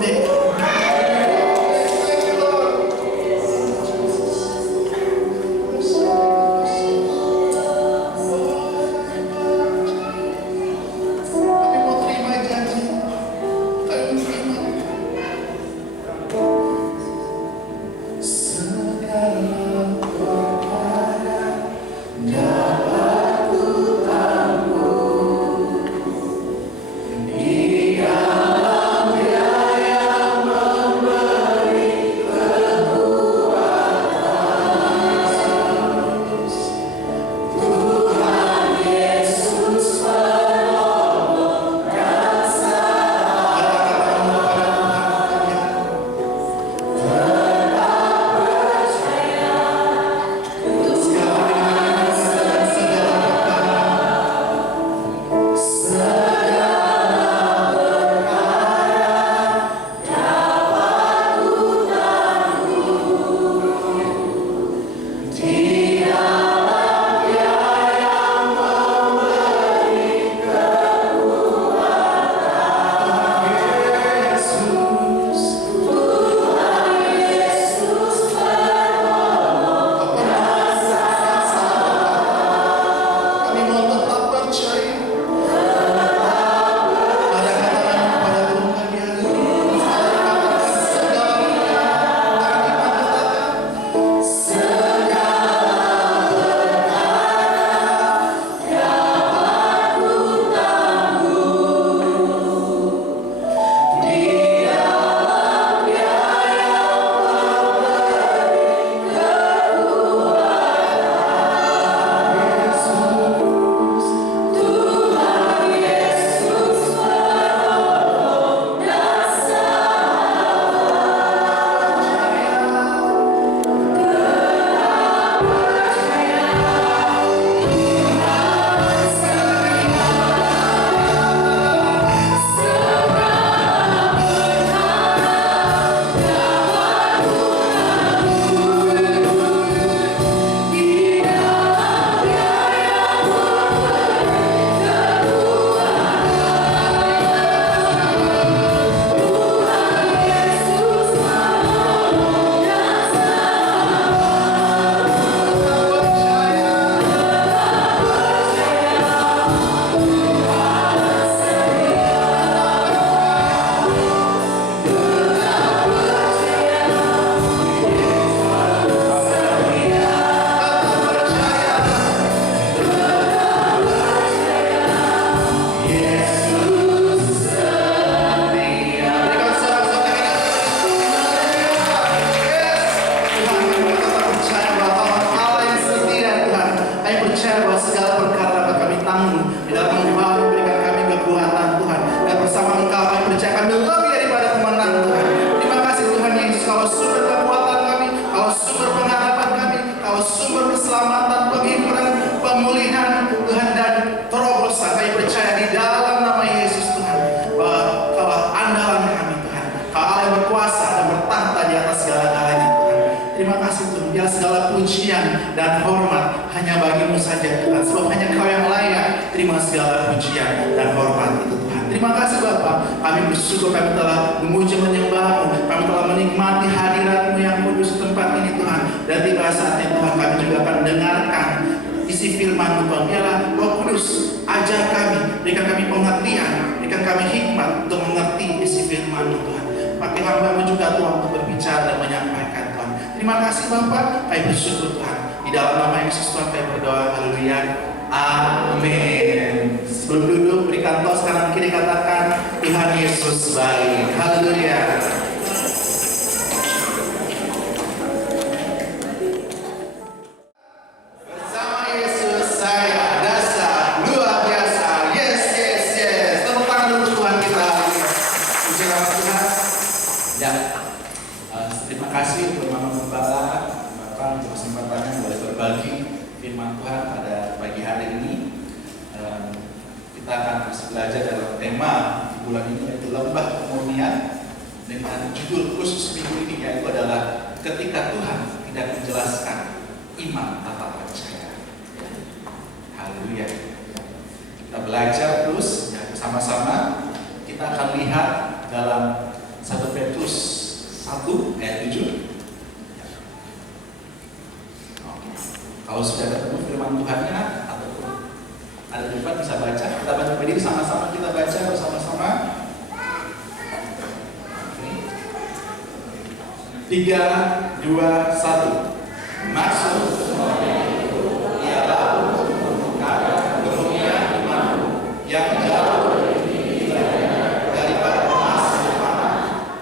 merdeka. Dan hormat hanya bagimu saja Tuhan, sebab hanya Kau yang layak terima segala pujian dan hormat itu Tuhan. Terima kasih Bapa, kami bersyukur kami telah memuji menyembah-Mu, kami telah menikmati hadirat-Mu yang kudus di tempat ini Tuhan. Dan tiba saatnya Tuhan kami juga akan mendengarkan isi firman-Mu Tuhan. Biarlah Roh Kudus ajar kami, berikan kami pengertian, berikan kami hikmat untuk mengerti isi firman-Mu Tuhan. Pakai hamba-Mu juga Tuhan untuk berbicara dan menyampaikan Tuhan. Terima kasih Bapa, kami bersyukur Tuhan. Di dalam nama Yesus Tuhan kami berdoa, haleluya, amin. Sebelum duduk berikan tos kanan kiri, katakan Tuhan Yesus baik, haleluya. Bersama Yesus saya dasar luar biasa, yes yes yes. Tepuk tangan dulu Tuhan kita. Puji nama Tuhan. Ya, terima kasih untuk Mama Gembala, Bapak untuk kesempatannya boleh berbagi firman Tuhan pada pagi hari ini. Kita akan masih belajar dalam tema di bulan ini, yaitu lembah kemurnian, dengan judul khusus minggu ini yaitu adalah ketika Tuhan tidak menjelaskan iman tanpa percaya. Haleluya. Kita belajar terus ya, bersama-sama. Kita akan lihat dalam 1 1 ayat 7. Oke. Kalau sudah ketemu firman Tuhannya ataupun ada tempat bisa baca, kita baca berdiri sama-sama, kita baca bersama-sama. 3, 2, 1. Maksud semuanya itu ialah untuk menemukan kemuliaan imanmu yang jauh lebih tinggi daripada emas yang mana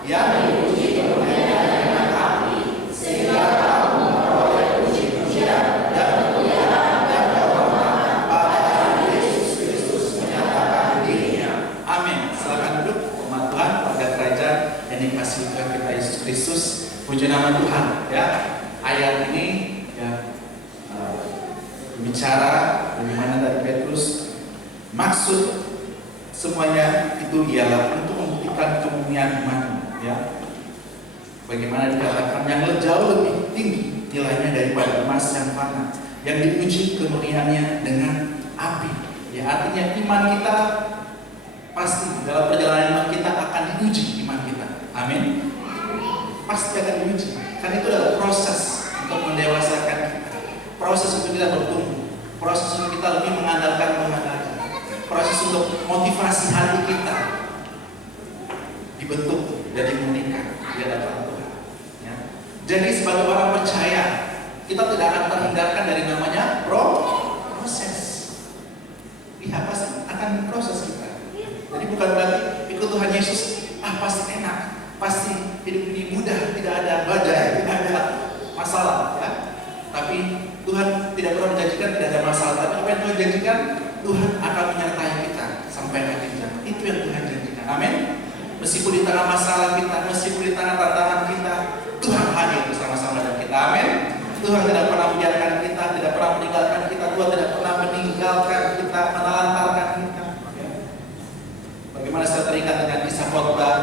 yang diuji kemuliaannya dengan api, sehingga kamu memperoleh puji-pujian dan kemuliaan dan kehormatan pada hari Yesus Kristus menyatakan dirinya. Amin. Silakan duduk, umat Tuhan, warga kerajaan yang dikasihi Tuhan kita Yesus Kristus. Puji nama Tuhan, ya. Ayat ini ya bicara bagaimana dari Petrus, maksud semuanya itu ialah untuk membuktikan kemurnian iman, ya. Bagaimana dikatakan yang jauh lebih tinggi nilainya daripada emas yang fana, yang diuji kemurniannya dengan api. Ya, artinya iman kita pasti dalam perjalanan iman kita akan diuji iman kita. Amin. Pasti akan diuji, karena itu adalah proses untuk mendewasakan kita, proses untuk kita bertumbuh, proses untuk kita lebih mengandalkan, proses untuk motivasi hati kita dibentuk dan dimurnikan di hadapan Tuhan. Ya. Jadi sebagai orang percaya, kita tidak akan terhindarkan dari namanya proses. Iya, pasti akan proses kita. Jadi bukan berarti ikut Tuhan Yesus, pasti enak, pasti hidup ini mudah, tidak ada badai, tidak ada masalah, ya. Tapi Tuhan tidak pernah menjanjikan tidak ada masalah. Tapi apa yang Tuhan janjikan, Tuhan akan menyertai kita sampai akhir zaman. Itu yang Tuhan janjikan. Amin. Meskipun di tengah masalah kita, meskipun di tengah tantangan kita, Tuhan hadir bersama-sama dengan kita. Amin. Tuhan tidak pernah membiarkan kita, tidak pernah meninggalkan kita. Tuhan tidak pernah meninggalkan kita, menelantarkan kita. Bagaimana saya terikat dengan kisah khotbah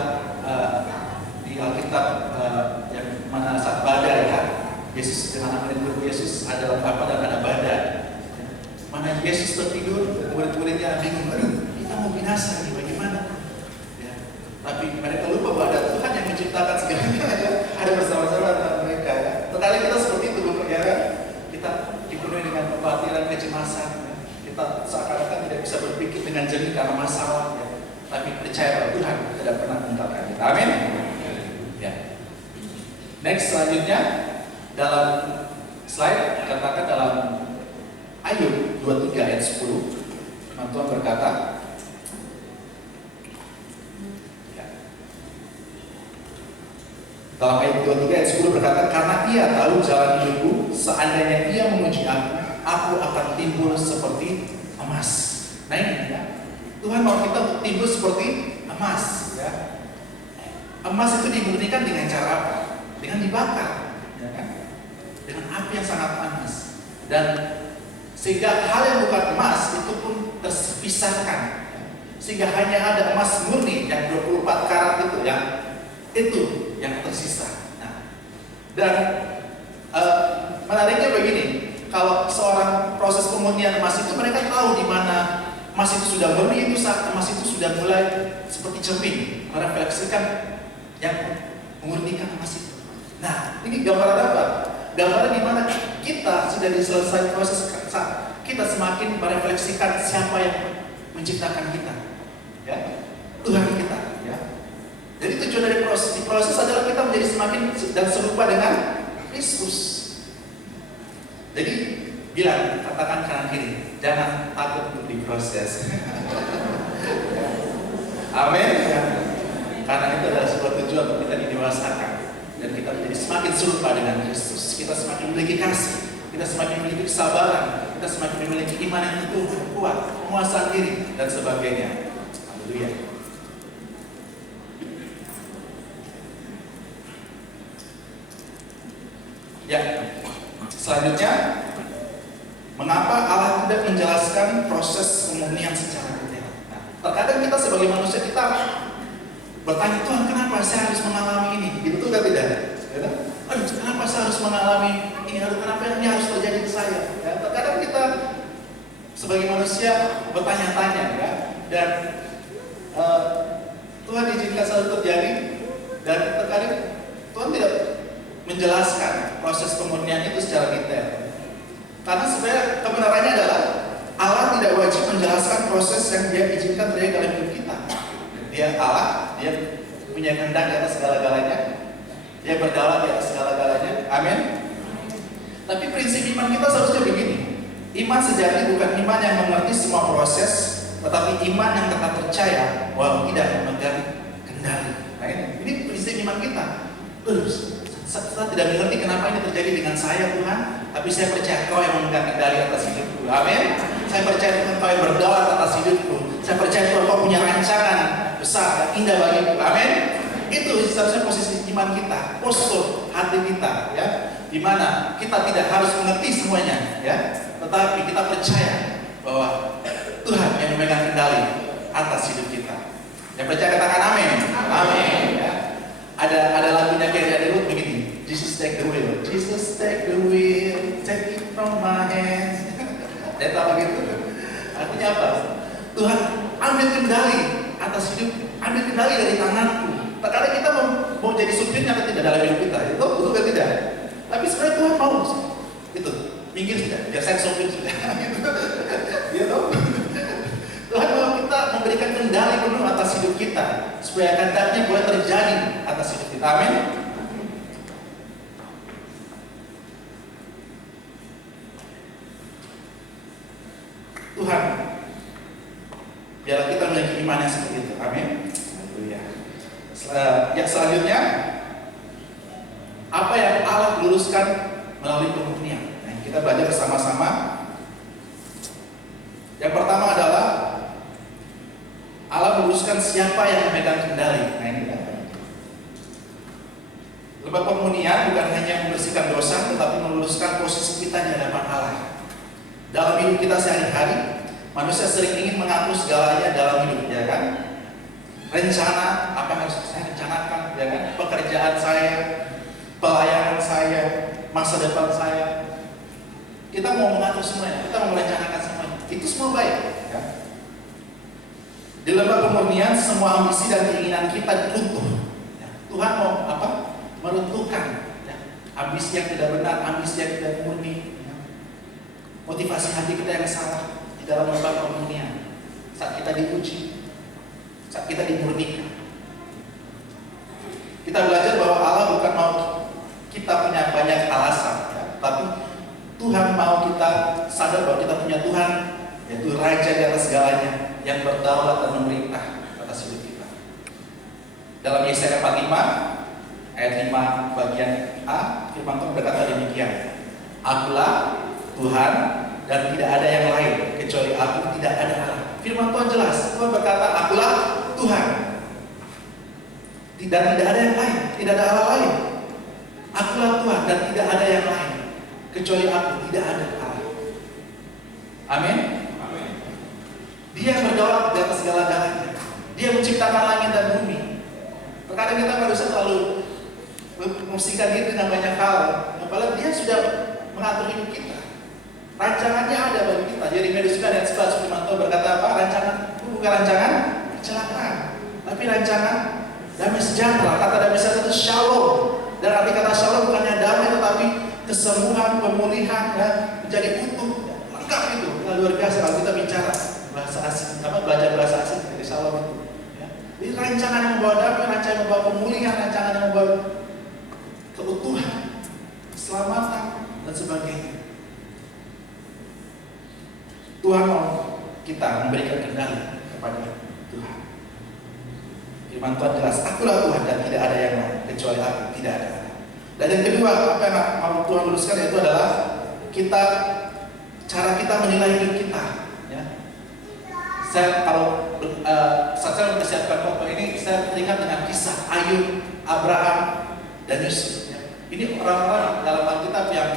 di Alkitab yang mana saat badai, ya. Yesus dengan murid-murid Yesus adalah apa dan ada badai. Mana Yesus tertidur, murid-muridnya bingung, aduh kita mau binasa nih, bagaimana? Ya. Tapi mereka lupa bahwa ada Tuhan yang menciptakan segalanya, ya. Ada bersama-sama dengan mereka. Ya. Terkadang kita seperti itu, ya. Kita dipenuhi dengan kekhawatiran, kecemasan. Ya. Kita seakan-akan tidak bisa berpikir dengan jernih karena masalah. Ya. Tapi percaya bahwa Tuhan tidak pernah meninggalkan kita. Amin. Ya. Next, selanjutnya dalam slide dikatakan dalam Ayub 23 ayat 10, Tuhan berkata, ya. Dalam ayat 23 ayat 10 berkata, karena ia tahu jalan hidupku, seandainya ia memuji aku akan timbul seperti emas. Nah ini, ya. Tuhan mau kita untuk timbul seperti emas, ya. Emas itu dimurnikan dengan cara apa? Dengan dibakar, ya kan? Dengan api yang sangat panas, dan sehingga hal yang bukan emas itu pun terpisahkan, ya. Sehingga hanya ada emas murni yang 24 karat itu, ya, itu yang tersisa. Nah, dan menariknya begini, kalau seorang proses pemurnian emas itu mereka tahu di mana emas itu sudah murni, itu saat emas itu sudah mulai seperti cermin merefleksikan yang memurnikan emas itu. Nah, ini gambaran apa? Gambaran di mana kita sudah diselesaikan proses kita semakin merefleksikan siapa yang menciptakan kita, ya, Tuhan kita, ya. Jadi tujuan dari proses adalah kita menjadi semakin dan serupa dengan Kristus. Jadi bilang, katakan kanan kiri, jangan takut untuk diproses. Amin. Ya. Karena itu adalah sebuah tujuan untuk kita didewasakan dan kita menjadi semakin serupa dengan Kristus. Kita semakin memiliki kasih, kita semakin memiliki kesabaran, kita semakin memiliki iman yang utuh, kuat, penguasaan diri dan sebagainya. Haleluya. Ya, selanjutnya, mengapa Allah tidak menjelaskan proses pemurnian secara detail? Nah, terkadang kita sebagai manusia kita bertanya, Tuhan kenapa saya harus mengalami ini? Gitu kan tidak? Ya, aduh, kenapa saya harus mengalami ini? Aduh, kenapa ini harus terjadi ke saya? Ya, terkadang kita sebagai manusia bertanya-tanya, ya, dan Tuhan izinkan selalu terjadi, dan terkadang Tuhan menjelaskan proses pemurnian itu secara detail. Karena sebenarnya kebenarannya adalah Allah tidak wajib menjelaskan proses yang Dia izinkan terjadi dalam hidup kita. Dia Allah, Dia punya kehendak di atas segala-galanya. Dia berdaulat di atas segala-galanya. Amin. Tapi prinsip iman kita seharusnya begini. Iman sejati bukan iman yang mengerti semua proses, tetapi iman yang tetap percaya walau tidak memegang kendali. Nah, ini prinsip iman kita. Saya tidak mengerti kenapa ini terjadi dengan saya Tuhan, tapi saya percaya Kau yang memegang kendali atas hidupku. Amin. Saya percaya Tuhan Kau yang berdaulat atas hidupku. Saya percaya Tuhan Kau punya rancangan besar dan indah bagiku. Amin. Itu seharusnya posisi iman kita, postur hati kita, ya, di mana kita tidak harus mengerti semuanya, ya, tetapi kita percaya bahwa Tuhan yang memegang kendali atas hidup kita. Yang percaya katakan amin. Amin. Ya. Ada lagunya kayak ada begini. Jesus take the wheel. Jesus take the wheel. Take it from my hands. Dia tahu begitu. Artinya apa? Tuhan ambil kendali atas hidup, ambil kendali dari tanganku. Terkadang kita mau jadi supirnya atau tidak dalam hidup kita, itu betul atau tidak? Tapi sebenarnya Tuhan mau itu minggir sudah, biar saya sopir sudah. Dia tahu. Tuhan mau kita memberikan kendali penuh atas hidup kita, supaya kehendaknya boleh terjadi atas hidup kita. Amin. Tuhan, biarlah kita memiliki iman yang seperti itu. Amin. Yang selanjutnya, apa yang Allah luruskan melalui pemurnian. Nah, kita belajar bersama-sama. Yang pertama adalah Allah meluruskan siapa yang memegang kendali. Nah, ini lembah pemurnian bukan hanya membersihkan dosa, tetapi meluruskan posisi kita di hadapan Allah. Dalam hidup kita sehari-hari, manusia sering ingin mengatur segalanya dalam hidup, ya kan? Rencana apa yang harus saya rencanakan, ya kan? Pekerjaan saya, pelayanan saya, masa depan saya. Kita mau mengatur semuanya, kita mau merencanakan semuanya. Itu semua baik, ya. Di lembah pemurnian, semua ambisi dan keinginan kita runtuh. Ya. Tuhan mau apa? Meruntuhkan, ya. Ambisi yang tidak benar, ambisi yang tidak murni, ya. Motivasi hati kita yang salah di dalam lembah pemurnian. Saat kita diuji, saat kita dimurnikan, kita belajar bahwa Allah bukan mau kita punya banyak alasan, ya, tapi Tuhan mau kita sadar bahwa kita punya Tuhan, yaitu Raja di atas segalanya, yang berdaulat dan memerintah atas hidup kita. Dalam Yesaya 45 ayat 5 bagian A, firman Tuhan berkata demikian, Akulah Tuhan dan tidak ada yang lain, kecuali Aku tidak ada Allah. Firman Tuhan jelas, Tuhan berkata, Akulah Tuhan dan tidak ada yang lain, tidak ada Allah lain. Akulah Tuhan dan tidak ada yang lain, kecuali Aku tidak ada Allah. Amin. Amin. Dia yang berdaulat di atas segala-galanya. Dia menciptakan langit dan bumi. Terkadang kita manusia terlalu memusingkan diri dengan banyak hal, apalagi Dia sudah mengatur hidup kita. Rancangannya ada bagi kita. Yeremia 9 ayat 11 firman Tuhan berkata apa? Rancangan bukan rancangan kecelakaan, tapi rancangan damai sejahtera. Kata damai sejahtera itu shalom. Dan arti kata shalom bukannya damai, tetapi kesembuhan, pemulihan, ya, menjadi utuh, ya, lengkap itu. Luar biasa kalau kita bicara bahasa asing, belajar bahasa asing dari shalom itu. Ya. Jadi rancangan yang membawa damai, rancangan yang membawa pemulihan, rancangan yang membawa keutuhan, keselamatan dan sebagainya. Tuhan mau kita memberikan kendali kepada Tuhan. Firman Tuhan jelas, Akulah Tuhan dan tidak ada yang lain, kecuali Aku tidak ada. Dan yang kedua, apa yang mau Tuhan luruskan itu adalah cara kita menilai hidup kita. Ya. Saya kalau saat saya mempersiapkan foto ini, saya teringat dengan kisah Ayub, Abraham, dan Yusuf. Ya. Ini orang-orang dalam Alkitab yang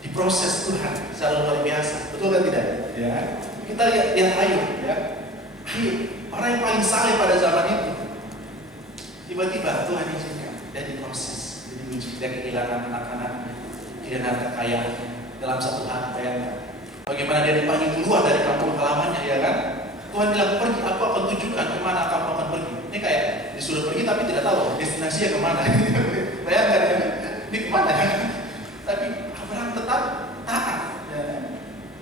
diproses Tuhan secara luar biasa, betul kan tidak? Ya. Kita lihat Ayub, ya. Ayub, orang yang paling saleh pada zaman itu, tiba-tiba Tuhan izinkan dia diproses, dia diuji, dia kehilangan anak-anaknya, kehilangan kekayaannya dalam satu hari. Bayangkan bagaimana dia dipanggil keluar dari kampung halamannya, ya kan? Tuhan bilang pergi, aku akan tunjukkan kemana kamu akan pergi. Ini kayak disuruh pergi tapi tidak tahu destinasinya kemana. Bayangkan ya? Ini gimana ya? Tapi Abraham tetap taat. Ya.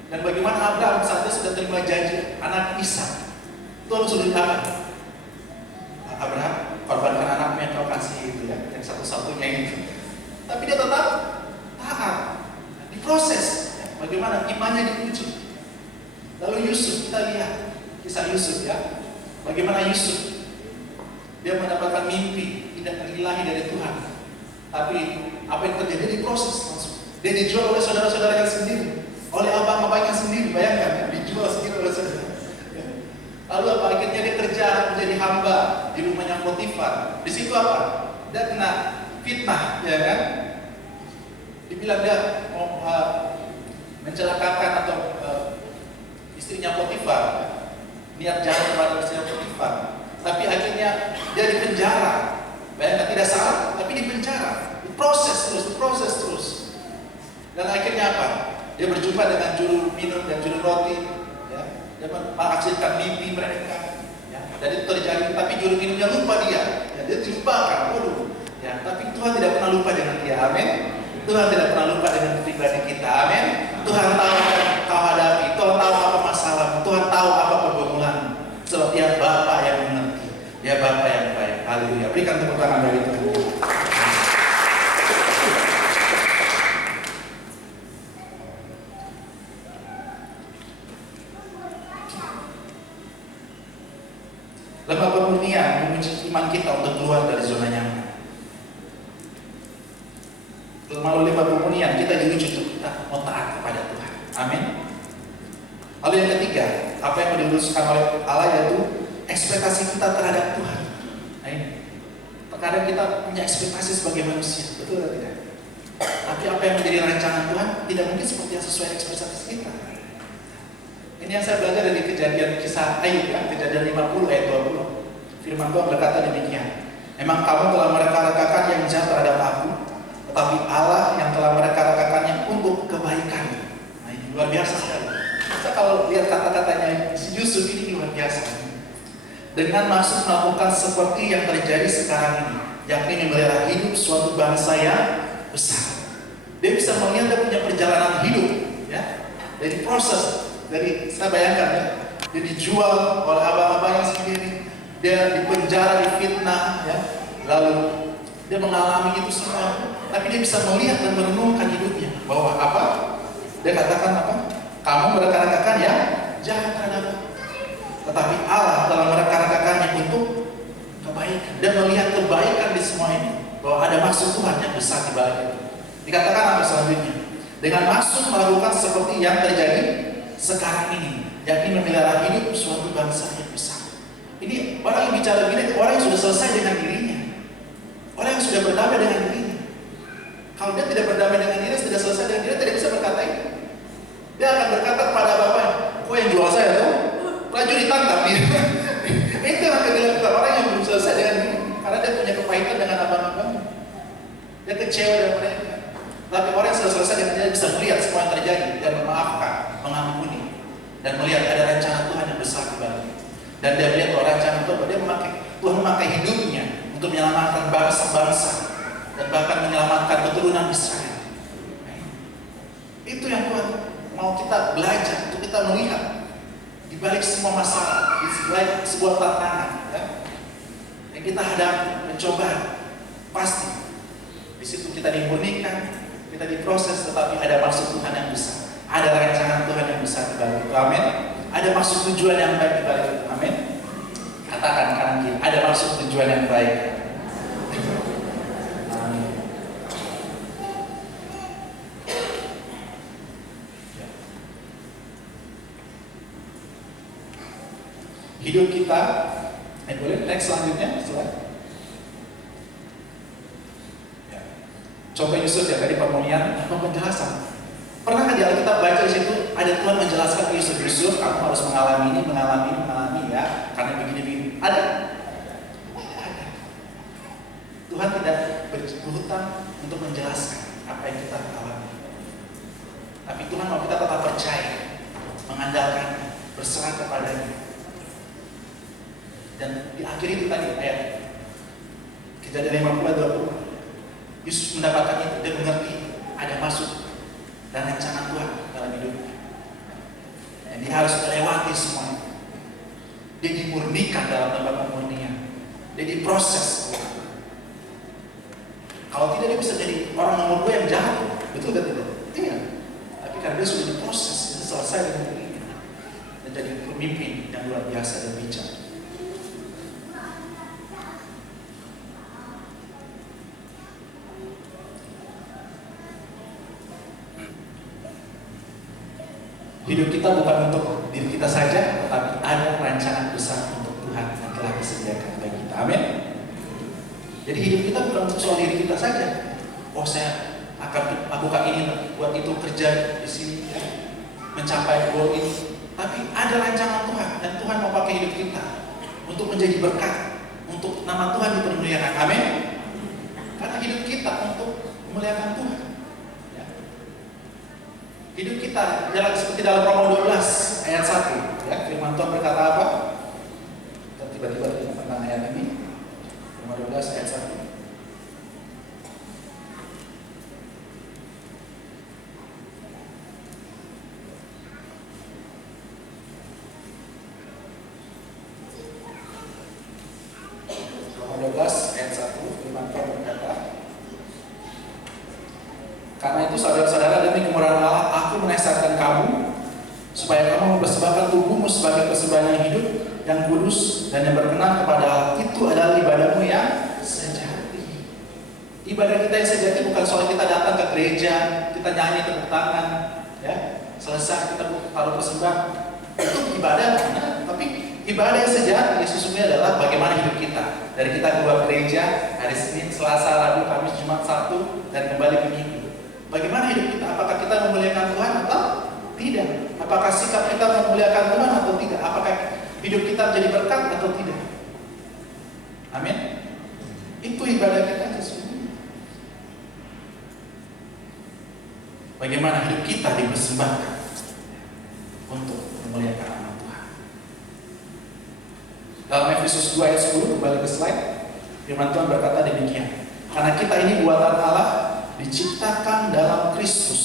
Dan bagaimana Abraham saat itu sudah terima janji anak Ishak, Tuhan sudah taat. Abraham, korbankan anakmu yang kau kasih itu ya, yang satu-satunya itu. Tapi dia tetap taat. Diproses. Ya. Bagaimana imannya diuji. Lalu Yusuf, kita lihat kisah Yusuf ya. Bagaimana Yusuf dia mendapatkan mimpi tidak ilahi dari Tuhan. Tapi apa yang terjadi? Diproses langsung. Dia dijual oleh saudara-saudaranya sendiri, oleh abang-abangnya sendiri. Bayangkan, dijual sendiri oleh saudara. Lalu apa? Akhirnya dia kerja menjadi hamba di rumahnya Potifar. Di situ apa? Dia kena fitnah, ya kan? Dibilang dia mau mencelakakan atau istrinya Potifar, niat jahat kepada istrinya Potifar. Tapi akhirnya dia dipenjara. Bayangkan, tidak salah, tapi dipenjara. Diproses terus. Dan akhirnya apa? Dia berjumpa dengan juru minum dan juru roti. Ya. Dia menghasilkan mimpi mereka. Ya. Dan itu terjadi, tapi juru minumnya lupa dia. Ya. Dia dilupakan. Waduh. Ya. Tapi Tuhan tidak pernah lupa dengan dia. Amin. Tuhan tidak pernah lupa dengan pribadi kita. Amin. Tuhan tahu apa yang kau hadapi. Tuhan tahu apa masalahmu. Tuhan tahu apa pergumulanmu. Sebab dia Bapa yang mengerti. Dia Bapa yang baik. Haleluya. Berikan tepuk tangan bagi Tuhan. Lemah pemurnian menguji iman kita untuk keluar dari zona nyaman. Melalui lemah pemurnian kita diuji untuk kita mau taat kepada Tuhan. Amin. Lalu yang ketiga, apa yang diluruskan oleh Allah yaitu ekspektasi kita terhadap Tuhan. Nah ini, terkadang kita punya ekspektasi sebagai manusia, betul atau tidak? Tapi apa yang menjadi rancangan Tuhan tidak mungkin seperti yang sesuai ekspektasi kita. Ini yang saya belajar dari kejadian kisah Ayub ya, kejadian 50 ayat 20. Firman Tuhan berkata demikian. Memang kamu telah mereka-rekakan yang jahat terhadap aku, tetapi Allah yang telah mereka-rekakannya untuk kebaikan. Nah ini luar biasa sekali. Kita kalau lihat kata-katanya si Yusuf ini luar biasa. Dengan maksud melakukan seperti yang terjadi sekarang ini, yakni memelihara hidup suatu bangsa yang besar. Dia bisa melihat dia punya perjalanan hidup ya, dari proses. Dari saya bayangkan ya, dia dijual oleh abang-abangnya sendiri, dia dipenjara, difitnah, ya, lalu dia mengalami itu semua, tapi dia bisa melihat dan merenungkan hidupnya bahwa apa? Dia katakan apa? Kamu mereka-rekakan ya jahat terhadap aku, tetapi Allah telah mereka-rekakannya untuk kebaikan. Dia melihat kebaikan di semua ini, bahwa ada maksud Tuhan yang besar di balik itu. Dikatakan apa selanjutnya? Dengan maksud melakukan seperti yang terjadi sekarang ini, yakni memelihara hidup suatu bangsa yang besar. Ini orang yang bicara begini, orang yang sudah selesai dengan dirinya, orang yang sudah berdamai dengan dirinya. Kalau dia tidak berdamai dengan dirinya, sudah selesai dengan dirinya, tidak bisa berkata itu. Dia akan berkata kepada bapaknya, kau yang jual saya tuh, prajurit tangkap dia. Itu yang akan dilakukan orang yang belum selesai dengan dirinya, karena dia punya kepahitan dengan abang-abangnya. Dia kecewa dengan mereka. Tapi orang yang sudah selesai dengan dia bisa melihat semua yang terjadi dan memaafkan, mengampuni, dan melihat ada rencana Tuhan yang besar di balik. Dan dia melihat bahwa rencana Tuhan memakai hidupnya untuk menyelamatkan bangsa-bangsa dan bahkan menyelamatkan keturunan Israel. Itu yang Tuhan mau kita belajar, untuk kita melihat di balik semua masalah, di balik sebuah tantangan ya, yang kita hadapi, mencoba, pasti di situ kita dimurnikan, kita diproses, tetapi ada maksud Tuhan yang besar, ada rancangan Tuhan yang besar di balik itu. Amin. Ada maksud tujuan yang baik di balik itu. Amin. Katakan kanan kiri, ada maksud tujuan yang baik. Amin. Hidup kita, boleh next selanjutnya slide. Coba Yusuf ya, tadi permonian, apa penjelasan? Pernah kan di Alkitab baca di situ ada Tuhan menjelaskan ke Yusuf, kamu harus mengalami ini ya, karena begini. Ada? Ada. Tuhan tidak berhutang untuk menjelaskan apa yang kita alami. Tapi Tuhan mau kita tetap percaya, mengandalkan, berserah kepadanya. Dan di akhir itu tadi ayat Kejadian 50 ayat 20. Yusuf mendapatkan itu, dia mengerti ada masuk dan rancangan Tuhan dalam hidupnya. Dan dia harus melewati semuanya. Dia dimurnikan dalam tempat pemurnian. Dia diproses. Kalau tidak dia bisa jadi orang nomor 2 yang jahat. Betul kan tidak? Iya. Tapi karena dia sudah diproses, dia selesai dengan ini. Dan jadi pemimpin yang luar biasa dan bijak. Hidup kita bukan untuk diri kita saja, tetapi ada rancangan besar untuk Tuhan yang telah disediakan bagi kita. Amin. Jadi hidup kita bukan untuk soal diri kita saja. Oh, saya akan lakukan ini, buat itu, kerja di sini, ya, mencapai goal ini. Tapi ada rancangan Tuhan dan Tuhan mau pakai hidup kita untuk menjadi berkat, untuk nama Tuhan dipermuliakan. Amin. Karena hidup kita untuk memuliakan Tuhan. Hidup kita jalan seperti dalam Roma 12 ayat 1. Ya, firman Tuhan berkata apa? Kita tiba-tiba ingat tentang ayat ini. Roma 12 ayat 1. Roma 12 ayat 1, firman Tuhan berkata, karena itu saudara-saudara, demi kemurahan Allah, aku menasihatkan kamu supaya kamu mempersembahkan tubuhmu sebagai persembahan yang hidup, yang kudus, dan yang berkenan kepada Allah. Itu adalah ibadahmu yang sejati. Ibadah kita yang sejati bukan soal kita datang ke gereja, kita nyanyi tepuk tangan, ya, selesai kita taruh persembahan. Itu ibadah, tapi ibadah yang sejati sesungguhnya adalah bagaimana hidup kita. Dari kita keluar gereja hari Senin, Selasa, Rabu, Kamis, Jumat, Sabtu, dan kembali ke Minggu. Bagaimana hidup kita? Apakah kita memuliakan Tuhan atau tidak? Apakah sikap kita memuliakan Tuhan atau tidak? Apakah hidup kita menjadi berkat atau tidak? Amin. Itu ibadah kita sesungguhnya. Bagaimana hidup kita dipersembahkan untuk memuliakan nama Tuhan. Dalam Efesus 2 ayat 10, kembali ke slide, firman Tuhan berkata demikian. Karena kita ini buatan Allah, diciptakan dalam Kristus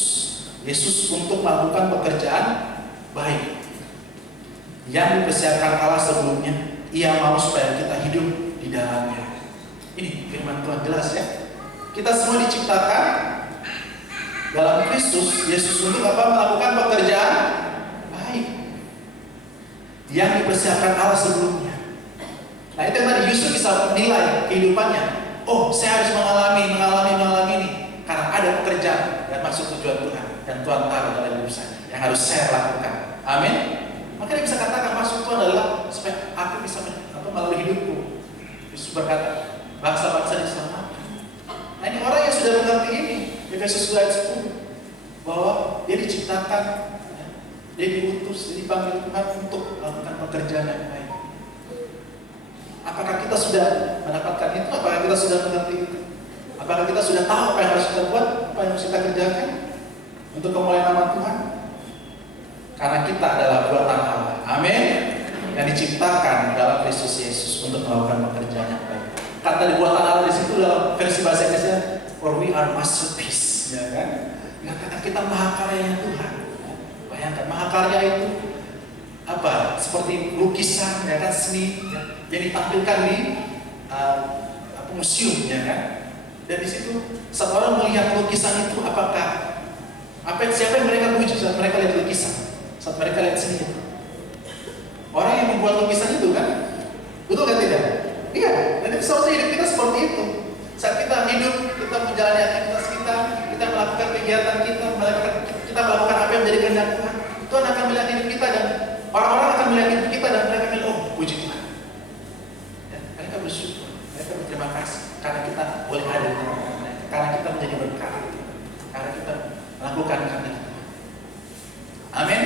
Yesus untuk melakukan pekerjaan baik yang dipersiapkan Allah sebelumnya. Ia mau supaya kita hidup di dalamnya. Ini firman Tuhan jelas ya. Kita semua diciptakan dalam Kristus Yesus untuk apa? Melakukan pekerjaan baik yang dipersiapkan Allah sebelumnya. Nah, itu yang tadi Yusuf bisa menilai kehidupannya. Oh, saya harus mengalami ini karena ada pekerjaan yang masuk tujuan Tuhan dan Tuhan taruh dalam hidup saya yang harus saya lakukan. Amin. Maka dia bisa katakan masuk Tuhan adalah supaya aku bisa melalui hidupku. Yesus berkata, bangsa-bangsa diselamatkan. Nah, ini orang yang sudah mengerti ini. Efesus 2 ayat 10 bahwa dia diciptakan, ya, dia diutus, dia dipanggil Tuhan untuk melakukan pekerjaan yang baik. Apakah kita sudah mendapatkan itu? Apakah kita sudah mengerti itu? Apakah kita sudah tahu apa yang harus kita buat, apa yang harus kita kerjakan untuk kemuliaan nama Tuhan? Karena kita adalah buatan Allah, amin, yang diciptakan dalam Kristus Yesus untuk melakukan pekerjaan yang baik. Kata buatan Allah di situ dalam versi bahasa Inggrisnya, for we are masterpiece, ya kan? Katakan kita mahakarya Tuhan. Bayangkan mahakarya itu apa? Seperti lukisan, ya kan, seni, ya, yang ditampilkan di museum, ya kan? Dan di situ saat orang melihat lukisan itu, siapa yang mereka puji saat mereka lihat lukisan, saat mereka lihat seni itu? Orang yang membuat lukisan itu kan, betul kan tidak? Iya. Dan itu seharusnya hidup kita seperti itu. Saat kita hidup, kita menjalani aktivitas kita melakukan kegiatan kita melakukan apa yang menjadi kehendak Tuhan. Tuhan akan melihat hidup kita dan orang-orang akan melihat hidup kita dan mereka bilang, oh, puji Tuhan. Dan mereka bersyukur, mereka berterima kasih karena kita boleh ada di tengah-tengah mereka, karena kita menjadi berkat, karena kita melakukan kehendak Tuhan. Amin.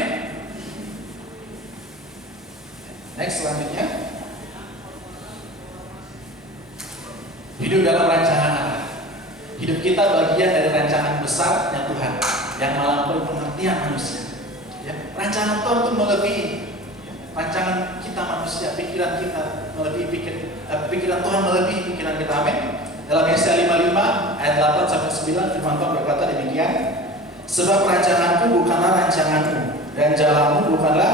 Next, selanjutnya, hidup dalam rancangan Allah. Hidup kita bagian dari rancangan besarnya Tuhan yang melampaui pengertian manusia. Ya, rancangan Tuhan itu melebihi rancangan kita manusia, pikiran kita melebihi pikiran Tuhan melebihi pikiran kita. Amin. Dalam Yesaya 55 ayat 8 sampai 9 firman Tuhan berkata demikian, sebab rancanganku bukanlah rancanganmu dan jalanmu bukanlah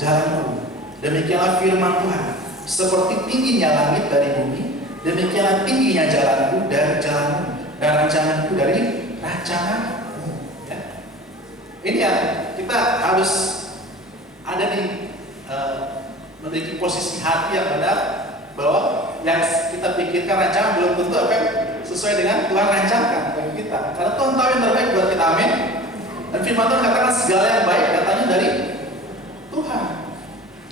jalanku. Demikianlah firman Tuhan, seperti tingginya langit dari bumi, demikianlah tingginya jalanku dari jalanmu dan rancanganku dari rancanganmu. Ya. Ini yang kita harus ada di memiliki posisi hati yang benar, bahwa yang kita pikirkan rancangan belum tentu akan sesuai dengan Tuhan rancangkan bagi kita. Karena Tuhan tahu yang terbaik buat kita, amin. Dan firman Tuhan katakan segala yang baik datangnya dari Tuhan.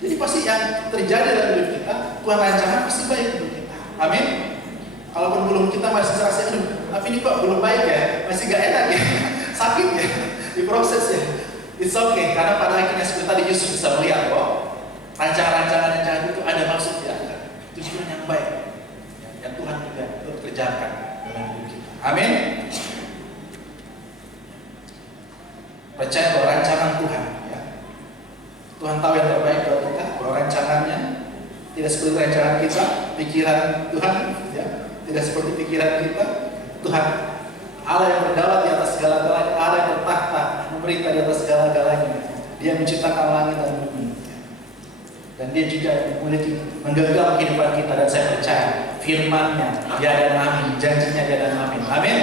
Jadi pasti yang terjadi dalam hidup kita, Tuhan rancangkan pasti baik untuk kita, amin. Kalaupun belum kita masih serasa, aduh, tapi ini kok belum baik ya, masih gak enak ya, sakit ya, diproses ya. It's okay, karena pada akhirnya seperti tadi Yusuf bisa melihat kok rancangan-rancangan itu ada maksud ya, tujuan yang baik yang Tuhan juga untuk kerjakan dalam hidup kita, amin. Percaya bahwa rancangan Tuhan ya, Tuhan tahu yang terbaik buat kita, bahwa rancangannya tidak seperti rancangan kita, pikiran Tuhan ya, tidak seperti pikiran kita. Tuhan Allah yang berdaulat di atas segala-galanya, Allah yang bertakhta memerintah di atas segala-galanya. Dia menciptakan langit dan bumi. Dan dia juga memiliki menggenggam kehidupan kita, dan saya percaya firman-Nya dia dan amin, janjinya dia dan amin. Amin.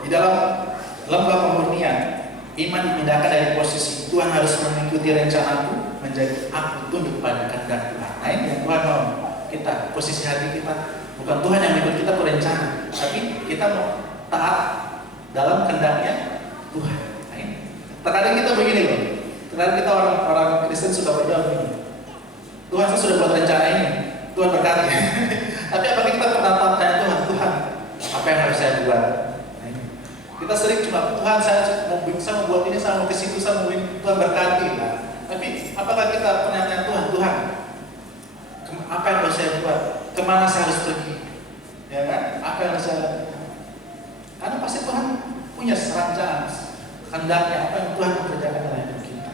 Di dalam lembah pemurnian, iman dipindahkan dari posisi Tuhan harus mengikuti rencanaku menjadi aku tunduk pada kehendak Tuhan. Nah ini yang Tuhan mau kita, posisi hati kita bukan Tuhan yang ikut kita berencana, tapi kita mau taat dalam kehendaknya Tuhan. Nah ini terkadang kita begini loh, terkadang kita orang Kristen suka berdoa begini, Tuhan saya sudah buat rencana ini, Tuhan berkati. Tapi apakah kita pernah tanya Tuhan, Tuhan apa yang harus saya buat? Kita sering cuma, Tuhan saya mau buat ini, saya mau ke situ, saya mau ini, Tuhan berkati. Nah, tapi apakah kita pernah tanya Tuhan, Tuhan apa yang harus saya buat? Kemana saya harus pergi? Ya kan? Apa yang harus saya lakukan? Karena pasti Tuhan punya rancangan, kehendaknya apa yang Tuhan kerjakan dalam hidup kita.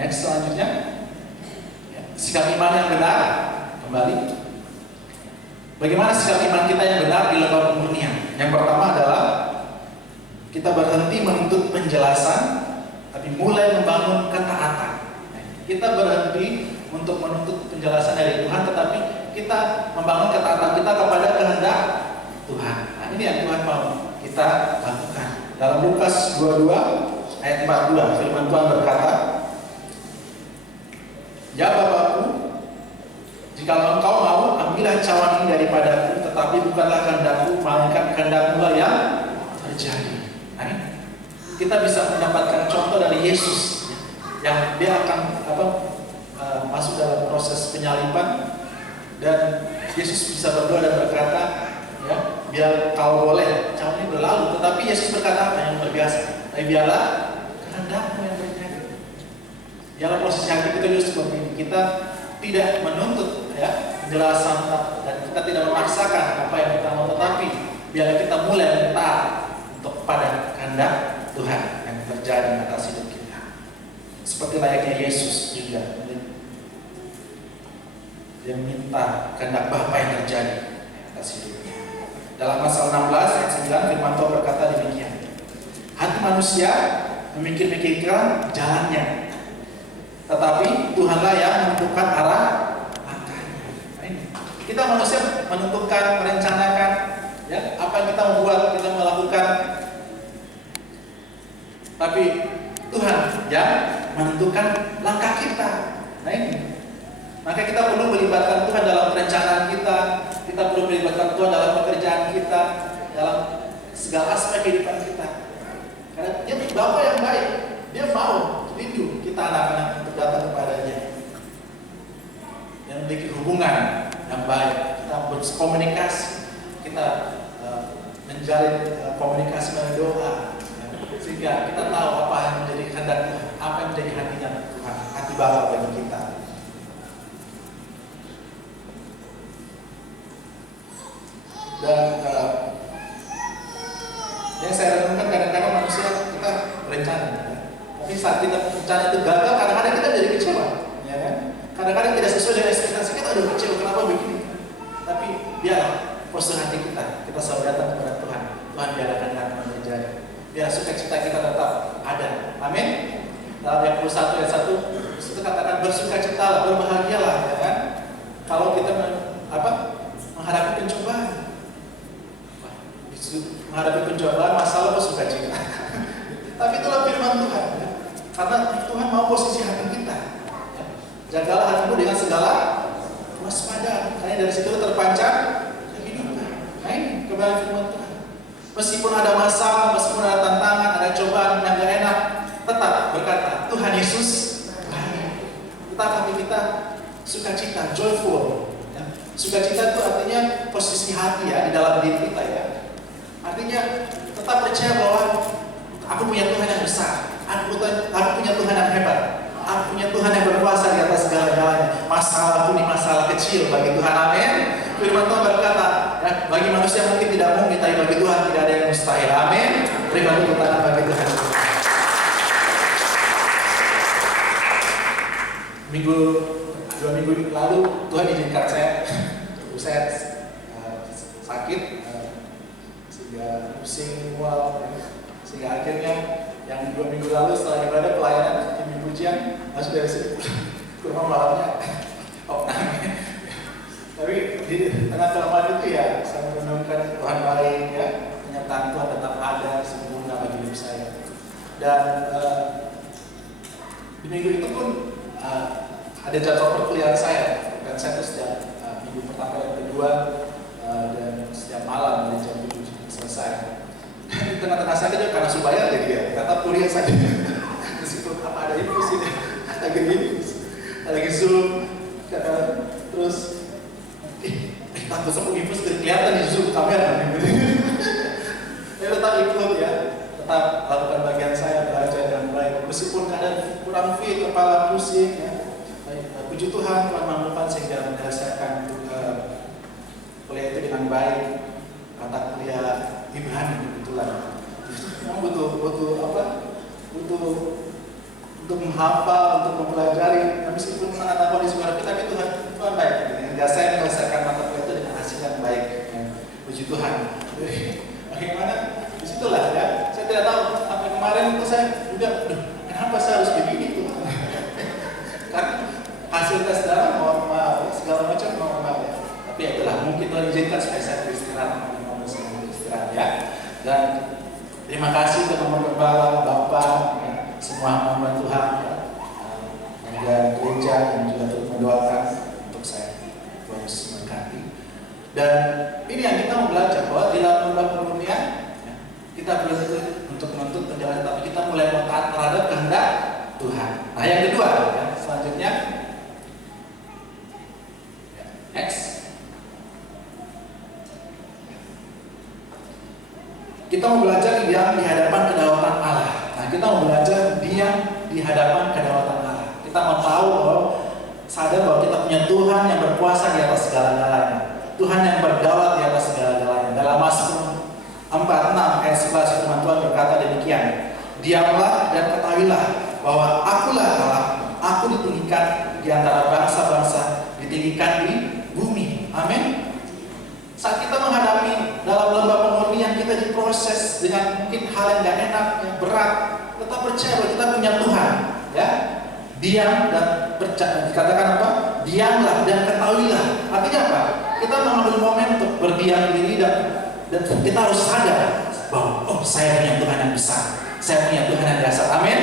Next selanjutnya, ya, sikap iman yang benar kembali. Bagaimana sikap iman kita yang benar di lembah pemurnian? Yang pertama adalah kita berhenti menuntut penjelasan, tapi mulai membangun ketaatan. Kita berhenti untuk menuntut penjelasan dari Tuhan, tetapi kita membangun ketaatan kita kepada kehendak Tuhan. Nah ini yang Tuhan mau kita lakukan. Dalam Lukas 22 ayat 42, firman Tuhan berkata, ya Bapakku, jikalau engkau mau, ambillah cawan ini daripadaku, tetapi bukanlah kehendakku, melainkan kehendakmu lah yang terjadi. Nah, kita bisa mendapatkan contoh dari Yesus yang dia akan masuk dalam proses penyaliban, dan Yesus bisa berdoa dan berkata, ya, biar kau boleh cawan ini berlalu, tetapi Yesus berkata apa yang luar biasa? Tapi biarlah kehendakmu yang terjadi. Dalam proses hati kita juga seperti ini, kita tidak menuntut ya penjelasan, dan kita tidak memaksakan apa yang kita mau, tetapi biar kita mulai taat untuk pada kehendak Tuhan yang terjadi atas hidup kita. Seperti layaknya Yesus juga, dia minta kehendak Bapa yang terjadi atas hidupnya. Dalam Mazmur 16 ayat 9 firman Tuhan berkata demikian, hati manusia memikir-mikirkan jalannya, tetapi Tuhanlah yang menentukan arah langkahnya. Kita manusia menentukan, merencanakan, ya, apa yang kita mau buat, kita mau lakukan. Tapi Tuhan yang menentukan langkah kita. Nah ini, maka kita perlu melibatkan Tuhan dalam perencanaan kita. Kita perlu melibatkan Tuhan dalam pekerjaan kita, dalam segala aspek kehidupan kita. Karena Dia Bapa yang baik, Dia mau rindu kita anak-anak untuk datang kepadanya, yang memiliki hubungan yang baik. Kita berkomunikasi, kita menjalin komunikasi melalui doa, sehingga kita tahu apa yang menjadi kehendak Tuhan, apa yang menjadi hatinya Tuhan, hati Bapa bagi kita. Dan yang saya renungkan kadang-kadang manusia kita berencana, ya. Tapi saat kita rencana itu gagal, kadang-kadang kita jadi kecewa, ya kan? Kadang-kadang tidak sesuai dengan ekspektasi kita, aduh kecewa kenapa begini? Tapi biarlah postur hati kita selalu datang kepada Tuhan. Tuhan biarkan akan terjadi. Biar sukacita kita tetap ada. Amin. Dalam Yakobus 1 ayat 1 itu katakan bersukacitalah, berbahagialah, ya kan? Kalau kita menghadapi pencobaan. Menghadapi pencobaan, masalah bersukacita. Tapi itulah firman Tuhan, ya. Karena Tuhan mau posisi hati kita, ya. Jagalah hatimu dengan segala waspada, karena dari situ terpancar kehidupan. Nah ini kebenaran firman Tuhan. Meskipun ada masalah, meskipun ada tantangan, ada cobaan yang gak enak, tetap berkata Tuhan Yesus baik. Tetap hati kita sukacita, joyful, ya. Sukacita itu artinya posisi hati, ya, di dalam diri kita, ya. Artinya tetap percaya bahwa aku punya Tuhan yang besar, aku punya Tuhan yang hebat, aku punya Tuhan yang berkuasa di atas segala-galanya. Masalahku ini masalah kecil bagi Tuhan. Amin. Firman Tuhan berkata, ya, bagi manusia mungkin tidak mungkin, tapi bagi Tuhan tidak ada yang mustahil. Amin. Terima tepuk tangan bagi Tuhan. Dua minggu lalu Tuhan izinkan saya sakit, sehingga pusing, mual, sehingga akhirnya yang 2 minggu lalu setelah ibadah pelayanan tim pujian masuk dari sini ke rumah malamnya. Tapi di tengah kelemahan itu, ya, saya menemukan Tuhan baik, ya, penyertaan Tuhan tetap ada sempurna bagi hidup saya. Dan di minggu itu pun ada jadwal perkuliahan saya, dan saya tuh setiap minggu pertama dan kedua dan setiap malam dari jam 7 selesai. Di tengah-tengah sakit juga karena supaya jadi, ya, tetap kuliah saja. Meskipun apa ada infus ini, lagi infus, lagi zoom, terus takut sama infus kelihatan di zoom kamera. Saya tetap ikut, ya, tetap lakukan bagian saya, belajar dengan baik. Meskipun keadaan kurang fit, kepala pusing, ya. Puji Tuhan, Tuhan mampukan sehingga menyelesaikan kuliah itu dengan baik. Mata kuliah iman kebetulan. Memang butuh untuk menghafal, untuk mempelajari. Meskipun sangat apa di suara kita, tapi Tuhan baik. Hingga saya menyelesaikan mata kuliah itu dengan hasil yang baik. Ya. Puji Tuhan. Bagaimana? Disitulah, ya. Saya tidak tahu sampai kemarin itu saya juga, kenapa saya harus begini, Tuhan? Karena hasil tes darah mohon maaf, segala macam mohon maaf, ya. Tapi ya itulah, mungkin Tuhan izinkan supaya saya beristirahat, ya. Dan terima kasih teman-teman gembala, Bapak, ya, semua hamba Tuhan, ya, dan gereja yang juga terus mendoakan untuk saya terus memberkati. Dan ini yang kita mau belajar, bahwa di dalam lomba pemurnian, ya, kita belajar untuk menuntut perjalanan, tapi kita mulai taat terhadap kehendak Tuhan. Nah yang kedua, ya, selanjutnya, ya, next. Kita mau belajar diam di hadapan kedaulatan Allah. Nah, kita mau belajar diam di hadapan kedaulatan Allah. Kita mau tahu bahwa sadar bahwa kita punya Tuhan yang berkuasa di atas segala-galanya. Tuhan yang berdaulat di atas segala-galanya. Dalam Mazmur 46 ayat 11 firman Tuhan berkata demikian. Diamlah dan ketahuilah bahwa akulah Allah. Aku ditinggikan di antara bangsa-bangsa, ditinggikan di bumi. Amin. Saat kita menghadapi dalam lomba pemurnian, kita diproses dengan mungkin hal yang gak enak, yang berat, tetap percaya bahwa kita punya Tuhan, ya. Diam dan percaya, dikatakan apa? Diamlah dan ketahuilah. Artinya apa? Kita mengambil momen untuk berdiam diri dan kita harus sadar bahwa saya punya Tuhan yang besar, saya punya Tuhan yang dasar. Amin.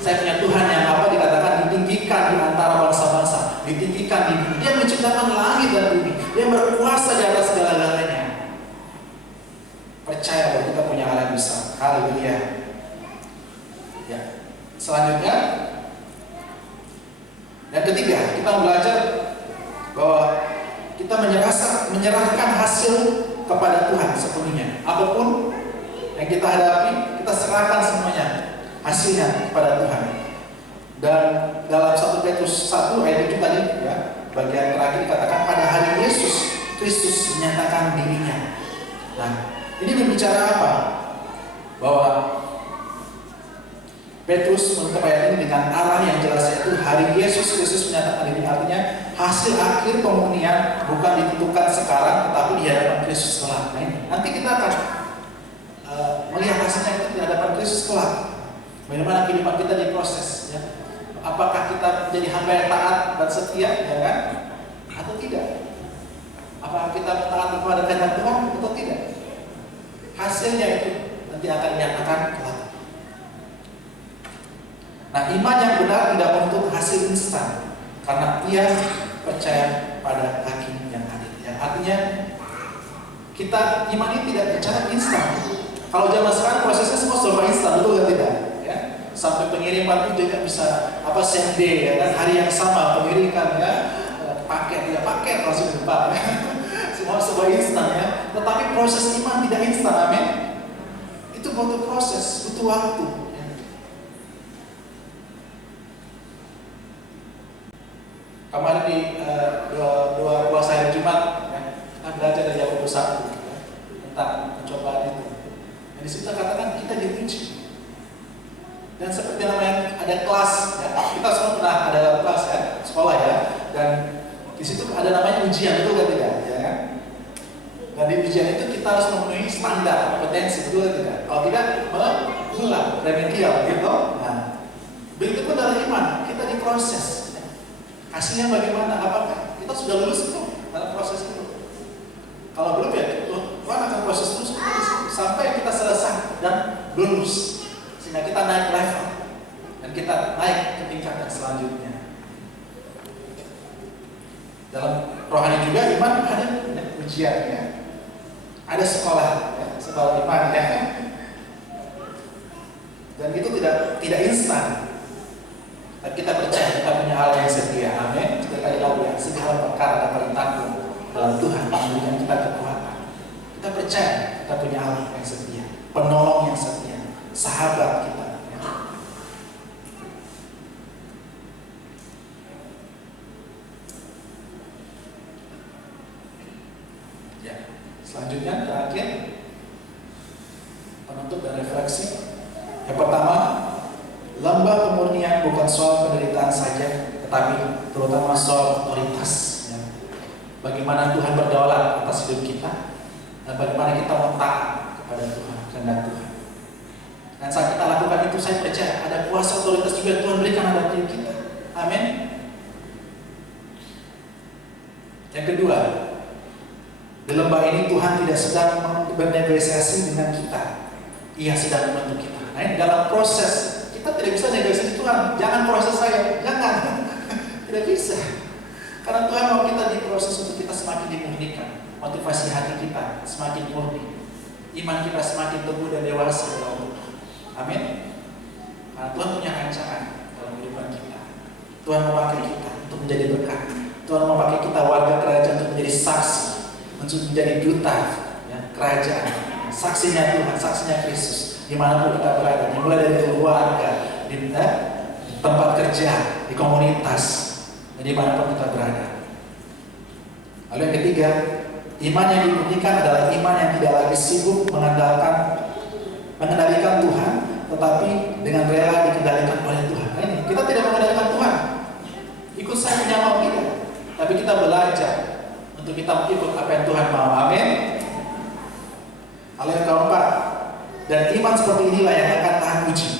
Saya punya Tuhan yang apa dikatakan ditinggikan di antara bangsa-bangsa, ditinggikan di bumi. Dia menciptakan langit dan bumi. Dia berkuasa di atas segala-galanya. Percaya bahwa kita punya Allah yang besar. Haleluya. Ya. Selanjutnya, yang ketiga, kita belajar bahwa kita menyerahkan hasil kepada Tuhan sepenuhnya. Apapun yang kita hadapi, kita serahkan semuanya hasilnya kepada Tuhan. Dan dalam 1 Petrus 1 ayat 7 tadi, ya, bagian terakhir dikatakan pada hari Yesus Kristus menyatakan dirinya. Nah, ini berbicara apa? Bahwa Petrus menutup ayat ini dengan arah yang jelas, yaitu hari Yesus Kristus menyatakan diri. Artinya hasil akhir pemurnian bukan ditentukan sekarang, tetapi di hadapan Kristus kelak. Nah, nanti kita akan melihat hasilnya itu di hadapan Kristus kelak. Bagaimana kehidupan kita diproses, ya? Apakah kita menjadi hamba yang taat dan setia, ya kan? Atau tidak? Apakah kita taat kepada kehendak Tuhan atau tidak? Hasilnya itu nanti akan dinyatakan kelak. Nah, iman yang benar tidak menuntut hasil instan, karena ia percaya pada Hakim yang adil. Yang artinya kita iman ini tidak bicara instan. Kalau zaman sekarang prosesnya semua serba instan, betul atau tidak? Ya, sampai pengiriman itu juga bisa same day, ya kan? Hari yang sama pengiriman, ya, paket langsung depan. Semua serba instan, ya. Tetapi proses iman tidak instan, amin. Itu butuh proses, butuh waktu. Kemarin di dua puasa hari Jumat, ya, kita belajar dari Yakobus 1, ya, tentang pencobaan itu. Dan di situ katakan kita diuji. Dan seperti namanya ada kelas, ya, kita semua pernah ada kelas, ya, sekolah, ya. Dan di situ ada namanya ujian, betul kan tidak? Ya kan? Dan di ujian itu kita harus memenuhi standar kompetensi, betul kan tidak? Kalau tidak, mengulang remedial, gitu. Nah, begitu pun dalam iman, kita diproses. Hasilnya bagaimana? Apakah kita sudah lulus itu dalam proses itu? Kalau belum, ya Tuhan akan proses terus sampai kita selesai dan lulus, sehingga kita naik level dan kita naik ke tingkatan selanjutnya. Dalam rohani juga iman ada ujian, ya. Ada sekolah, ya, sekolah iman, ya. Dan itu tidak instan. Dan kita percaya kita punya Allah yang setia, amin. Kita tadi lalu, ya, segala perkara dapat ditanggung dalam Tuhan memberikan kita kekuatan. Kita percaya kita punya Allah yang setia, penolong yang setia, sahabat kita. Ya, selanjutnya terakhir penutup dan refleksi. Yang pertama, lembah pemurnian bukan soal penderitaan saja, tetapi terutama soal otoritas, ya. Bagaimana Tuhan berdaulat atas hidup kita dan bagaimana kita taat kepada Tuhan, kehendak Tuhan. Dan saat kita lakukan itu, saya percaya ada kuasa otoritas juga yang Tuhan berikan pada diri kita. Amin. Yang kedua, di lembah ini Tuhan tidak sedang bernegosiasi dengan kita, Ia sedang membantu kita. Nah, dalam proses kita tidak bisa negosiasi Tuhan, jangan proses saya, jangan. Tidak bisa. Karena Tuhan mau kita diproses untuk kita semakin dimurnikan, motivasi hati kita semakin murni, iman kita semakin tumbuh dan dewasa dalam Tuhan. Amin. Karena Tuhan punya rancangan dalam kehidupan kita. Tuhan memakai kita untuk menjadi berkat. Tuhan memakai kita warga kerajaan untuk menjadi saksi, untuk menjadi duta, ya, kerajaan, saksinya Tuhan, saksinya Kristus. Dimanapun kita berada, dimulai dari keluarga, di tempat kerja, di komunitas, dan dimanapun kita berada. Lalu yang ketiga, iman yang dimurnikan adalah iman yang tidak lagi sibuk mengendalikan Tuhan, tetapi dengan rela dikendalikan oleh Tuhan. Nah, ini kita tidak mengendalikan Tuhan, ikut saya punya mau kita, tapi kita belajar untuk kita ikut apa yang Tuhan mau. Amin. Lalu yang keempat, dan iman seperti inilah yang akan tahan uji,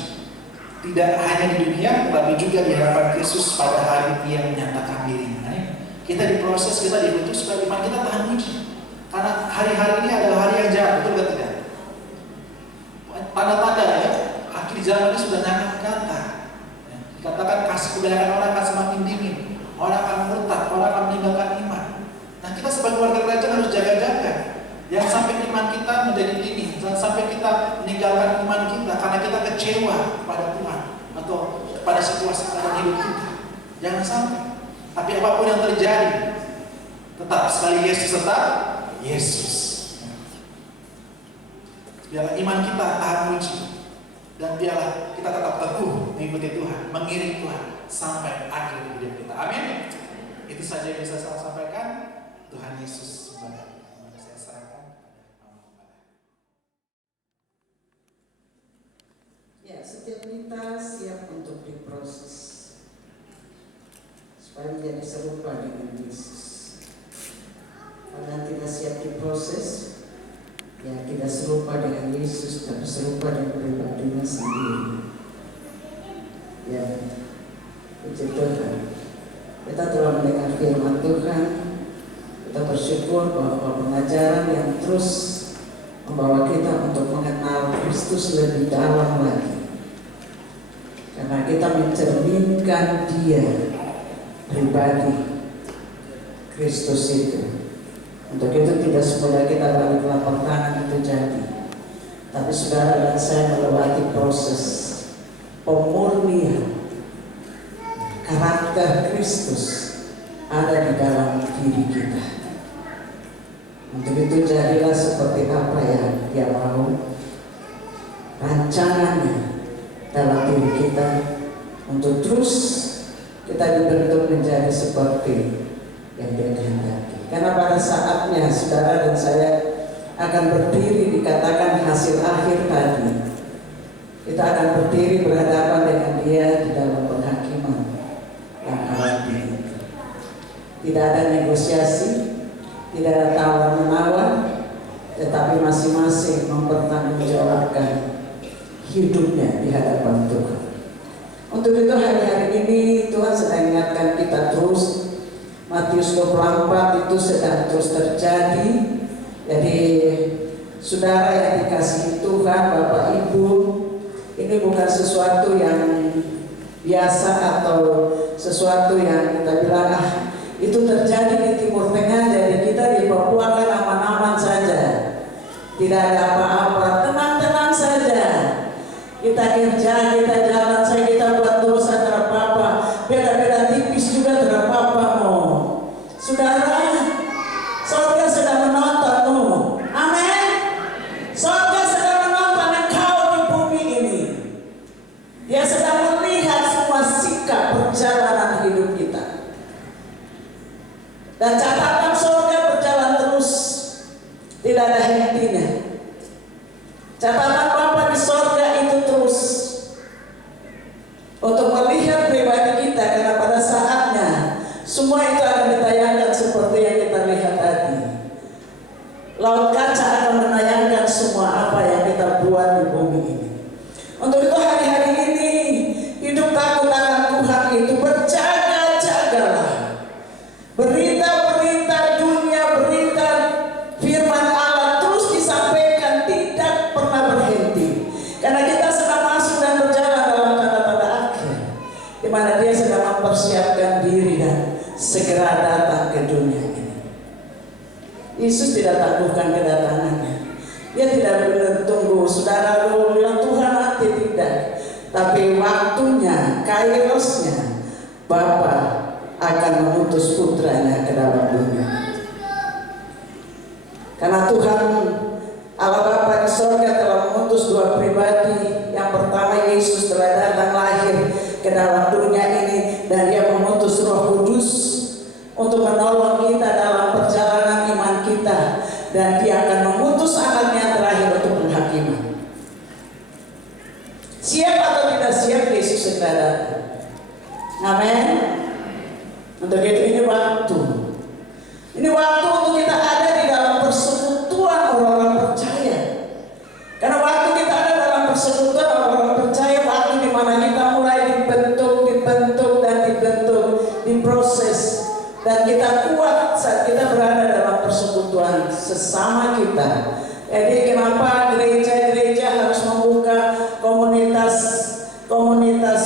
tidak hanya di dunia, tetapi juga di hadapan Yesus pada hari Ia menyatakan dirinya. Nah, kita diproses, kita diutus supaya iman kita tahan uji. Karena hari-hari ini adalah hari yang jahat, betul tidak? Tanda-tanda, ya, akhir zaman ini sudah nyata. Ya, dikatakan kasih kebanyakan orang akan semakin dingin, orang akan murtad, orang akan meninggalkan iman. Nah, kita sebagai warga kerajaan harus jaga-jaga. Jangan sampai iman kita menjadi dingin, jangan sampai kita meninggalkan iman kita karena kita kecewa pada Tuhan atau pada situasi dalam hidup kita. Jangan sampai. Tapi apapun yang terjadi, tetap sekali Yesus tetap Yesus. Biarlah iman kita tahan uji, dan biarlah kita tetap teguh mengikuti Tuhan, mengiring Tuhan sampai akhir hidup kita. Amin. Itu saja yang bisa saya sampaikan. Tuhan Yesus memberkati. Mari saya serahkan kepada Mama Gembala. Ya, setiap kita siap untuk diproses supaya menjadi serupa dengan Yesus. Karena tidak siap diproses, ya tidak serupa dengan Yesus, tapi serupa dengan pribadinya sendiri. Ya, puji Tuhan. Kita telah mendengar firman Tuhan. Kita bersyukur bahwa pengajaran yang terus membawa kita untuk mengenal Kristus lebih dalam lagi. Karena kita mencerminkan Dia pribadi, Kristus itu. Untuk itu tidak semudah kita balik telapak tangan itu jadi. Tapi saudara dan saya melewati proses pemurnian karakter Kristus ada di dalam diri kita. Untuk itu jadilah seperti apa yang Dia mau, rancangannya dalam diri kita, untuk terus kita dibentuk menjadi seperti yang Dia kehendaki. Karena pada saatnya saudara dan saya akan berdiri, dikatakan hasil akhir tadi, kita akan berdiri berhadapan dengan Dia di dalam penghakiman yang abadi. Tidak ada negosiasi, tidak ada tawar-menawar, tetapi masing-masing mempertanggungjawabkan hidupnya di hadapan Tuhan. Untuk itu hari-hari ini Tuhan sedang ingatkan kita terus. Matius 24 itu sedang terus terjadi. Jadi saudara yang dikasihi Tuhan, Bapak Ibu, ini bukan sesuatu yang biasa atau sesuatu yang kita bilang itu terjadi di Timur Tengah, jadi kita di Papua kan aman-aman saja, tidak ada apa-apa, tenang-tenang saja. Kita kerja, kita jalan saja, kita buat dosa tidak apa-apa, beda-beda tipis juga tidak apa-apa. Saudara, surga sedang menontonmu. Amin. Surga sedang menonton engkau di bumi ini. Dia sedang melihat semua sikap perjalanan hidup kita. Dan catatan surga berjalan terus, tidak ada hentinya. Catatan Bapa di surga itu terus untuk melihat pribadi kita, karena pada saatnya semua itu akan ditayangkan seperti yang kita lihat tadi. Laut kaca akan menayangkan semua apa yang kita buat di bumi ini. Untuk itu hari-hari ini hidup takut akan Tuhan itu berjaga-jagalah. Berita-berita dunia, berita firman Allah terus disampaikan, tidak pernah berhenti. Karena kita sedang masuk dan berjalan dalam tanda-tanda akhir, di mana Dia sedang mempersiapkan diri dan segera datang ke dunia ini. Yesus tidak tangguhkan kedatangannya. Dia tidak menunggu saudara dulu bilang Tuhan nanti, tidak. Tapi waktunya, kairosnya, Bapa akan mengutus putranya ke dalam dunia. Karena Tuhan Allah Bapa di surga telah mengutus dua pribadi. Yang pertama, Yesus telah datang lahir ke dalam dunia ini, dan Dia mengutus Roh Kudus untuk menolong kita dalam perjalanan iman kita, dan Dia akan mengutus anaknya terakhir untuk penghakiman. Siap atau tidak siap, Yesus segera datang. Amin. Untuk itu ini waktu untuk kita ada di dalam persekutuan orang-orang percaya. Karena waktu kita ada dalam persekutuan orang-orang percaya, waktu di mana kita mulai dibentuk dan dibentuk, diproses, dan kita kuat saat kita berada dalam persekutuan sesama kita. Jadi kenapa gereja-gereja harus membuka komunitas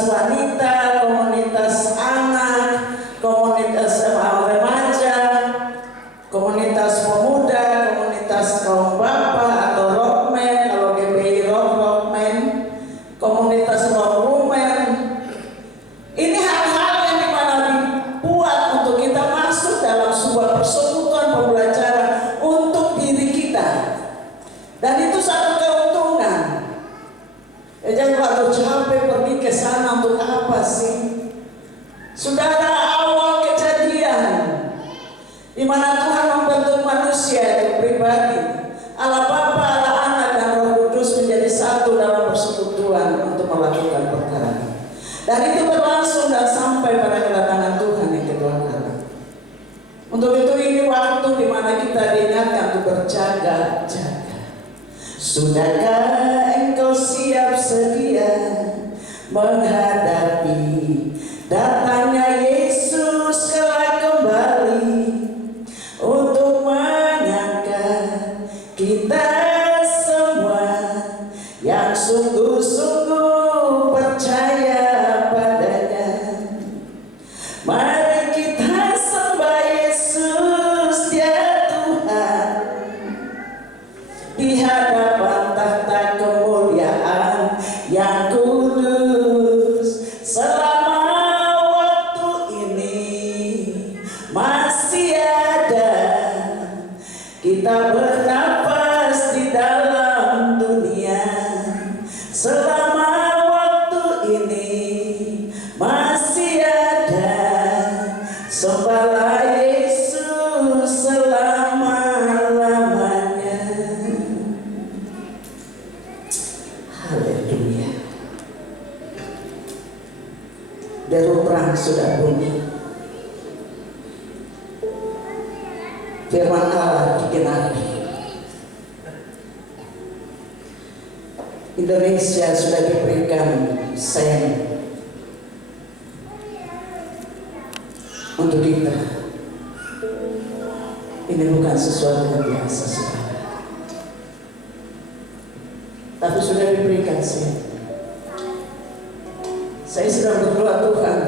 wanita, komunitas anak, komunitas remaja, komunitas pemuda, komunitas kaum bapa atau rockman, kalau GPI rockman, komunitas rock woman. Ini hal-hal yang dimana dibuat untuk kita masuk dalam sebuah persekutuan pembelajaran untuk diri kita. Dan itu satu keuntungan. Jangan waktu capek pergi ke sana untuk apa sih? Saudara, awal kejadian di mana Tuhan berjaga-jaga. Sudahkah engkau siap sedia menghadapi datangnya Yesus kelak kembali untuk mengangkat kita semua yang sungguh-sungguh percaya padanya. Mari kita sembah Yesus, Dia Tuhan, di hadapan tahta kemuliaan yang kudus. Selama waktu ini masih ada, kita bernafas di dalam dunia. Selama waktu ini masih ada, sembahlah Yesus selama-lamanya. Haleluya. Deru perang sudah bunyi. Firman Allah digenapi. Indonesia sudah diberikan sayang untuk kita. Ini bukan sesuatu yang biasa, saudara, tapi sudah diberikan sayang. Saya sedang berdoa, Tuhan,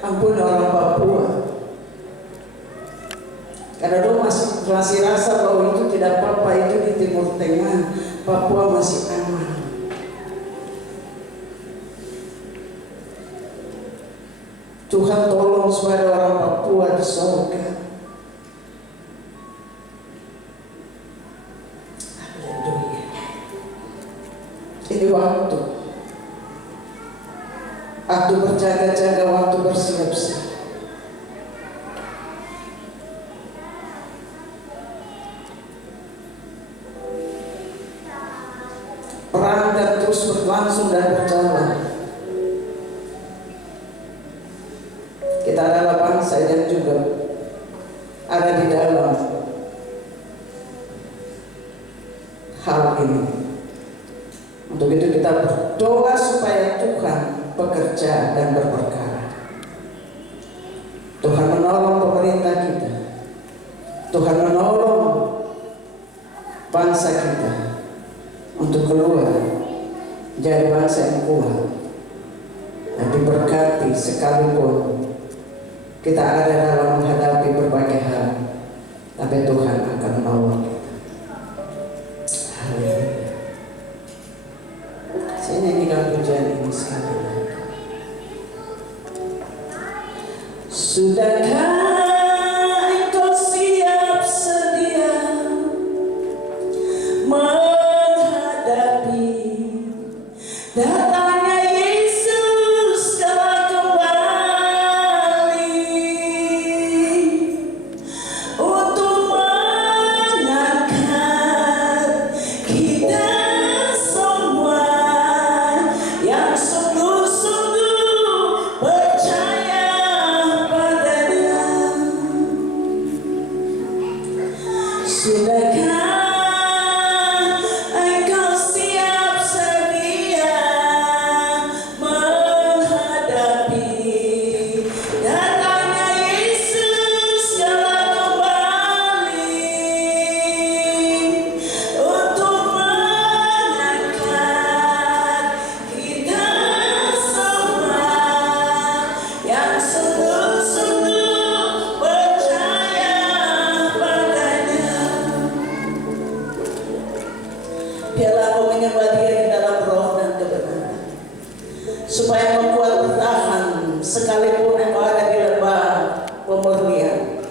ampuni orang Papua, karena dia masih rasa bahwa itu tidak apa-apa, itu di Timur Tengah, Papua masih aman. Tuhan tolong supaya orang Papua di surga. Haleluya. Ini waktu berjaga-jaga, waktu bersiap-siap. Perang dan terus berlangsung dan berjalan. Kita adalah bangsa yang juga ada di dalam hal ini. Untuk itu kita berdoa supaya Tuhan bekerja dan berperkara. Tuhan menolong pemerintah kita. Tuhan menolong bangsa kita untuk keluar jadi bangsa yang kuat dan diberkati sekalipun kita ada dalam menghadapi berbagai hal, tapi Tuhan akan menolong kita. Haleluya. Saya nyanyikan pujian ini sekali lagi. Sudahkah engkau siap sedia menghadapi datangnya Yesus kelak kembali untuk mengangkat kita semua yang sungguh-sungguh percaya padanya? Sudahkah engkau siap sedia menghadapi datangnya Yesus kelak kembali untuk mengangkat kita semua yang sungguh-sungguh percaya padanya? Biarlah kau menyembah Dia di dalam roh dan kebenaran, supaya kau kuat bertahan sekalipun engkau ada di lembah pemurnian,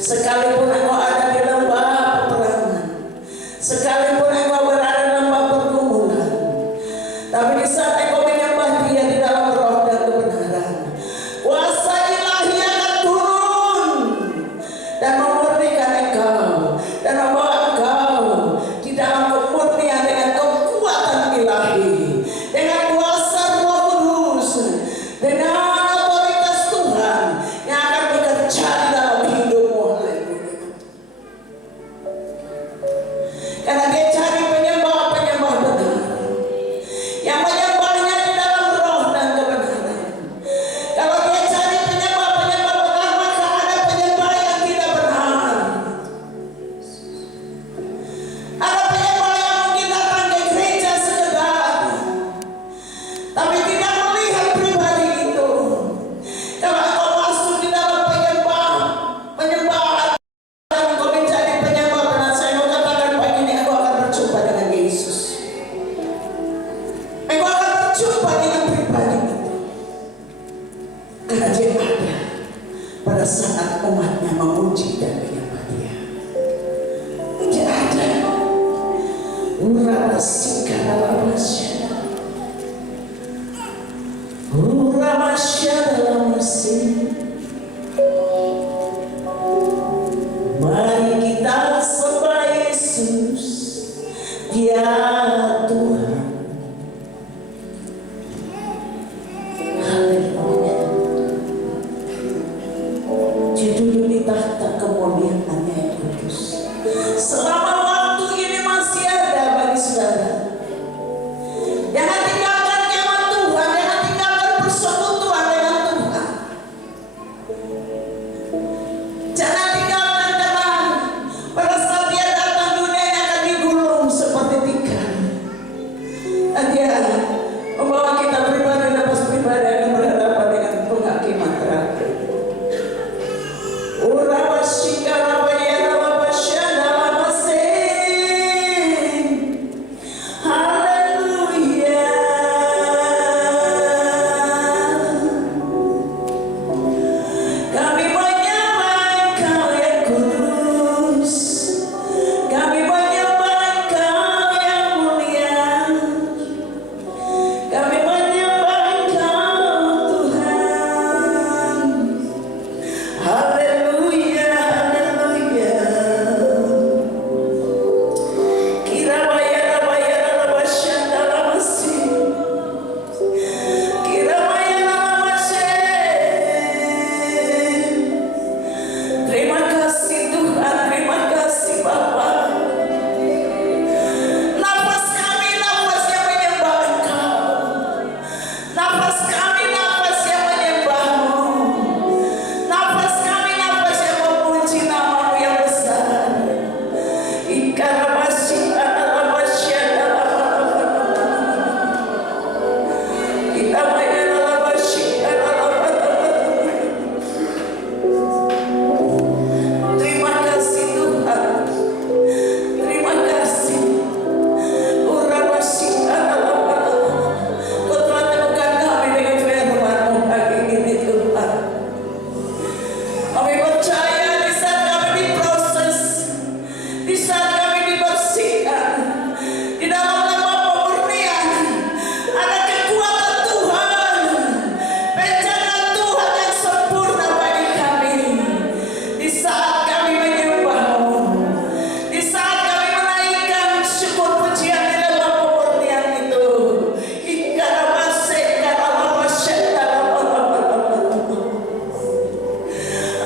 sekalipun engkau ada di lembah peperangan, sekalipun engkau berada di lembah pergumulan. Tapi di saat engkau menyembah Dia di dalam roh dan kebenaran, kuasa ilahi akan turun dan memurnikan engkau dan membawa engkau di dalam kemurnian dengan kekuatan ilahi, dengan kuasa Roh Kudus, dengan otoritas Tuhan yang akan bekerja di dalam hidupmu. Haleluya. Mari kita sembah Yesus, Dia Tuhan. Haleluya. Dia duduk di tahta kemuliaan-Nya yang kudus. Selama waktu ini masih ada bagi saudara. Jangan tinggalkan kemah Tuhan, jangan tinggalkan persekutuan dengan Tuhan. Jangan tinggalkan teman. Pada saat dia datang dunia yang akan digulung seperti tikar. Dan dia membawa kita pribadi lepas pribadi akan berhadapan dengan penghakiman terakhir.